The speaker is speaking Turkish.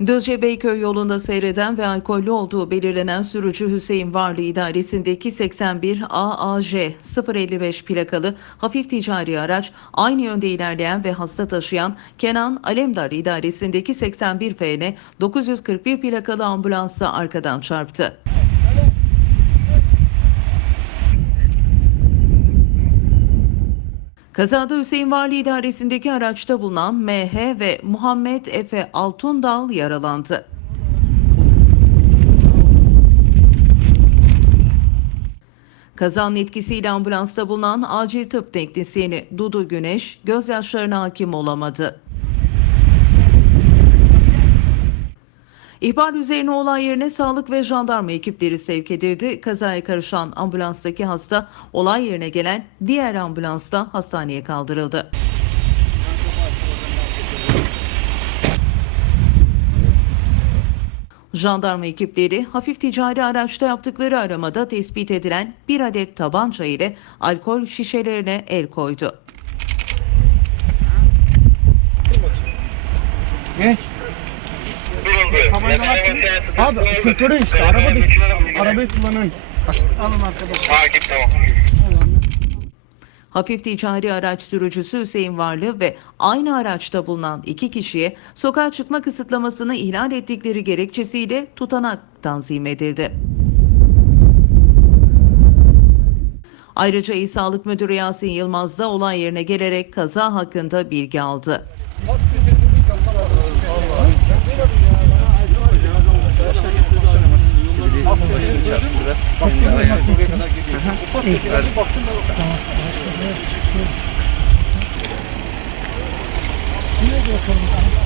Düzce Beyköy yolunda seyreden ve alkollü olduğu belirlenen sürücü Hüseyin Varlı idaresindeki 81 AAJ 055 plakalı hafif ticari araç aynı yönde ilerleyen ve hasta taşıyan Kenan Alemdar idaresindeki 81 FN 941 plakalı ambulansa arkadan çarptı. Kazada Hüseyin Varlı idaresindeki araçta bulunan MH ve Muhammed Efe Altundal yaralandı. Kazanın etkisiyle ambulansta bulunan acil tıp teknisyeni Dudu Güneş gözyaşlarına hakim olamadı. İhbar üzerine olay yerine sağlık ve jandarma ekipleri sevk edildi. Kazaya karışan ambulanstaki hasta olay yerine gelen diğer ambulansla hastaneye kaldırıldı. Jandarma ekipleri hafif ticari araçta yaptıkları aramada tespit edilen bir adet tabanca ile alkol şişelerine el koydu. Genç. Kim? Abi şoförü işte araba da arabayı kullanan. Alın arkadaş. Ha git tamam. Hafif ticari araç sürücüsü Hüseyin Varlı ve aynı araçta bulunan iki kişiye sokağa çıkma kısıtlamasını ihlal ettikleri gerekçesiyle tutanak tanzim edildi. Ayrıca İl Sağlık Müdürü Yasin Yılmaz da olay yerine gelerek kaza hakkında bilgi aldı. Şimdi bakalım.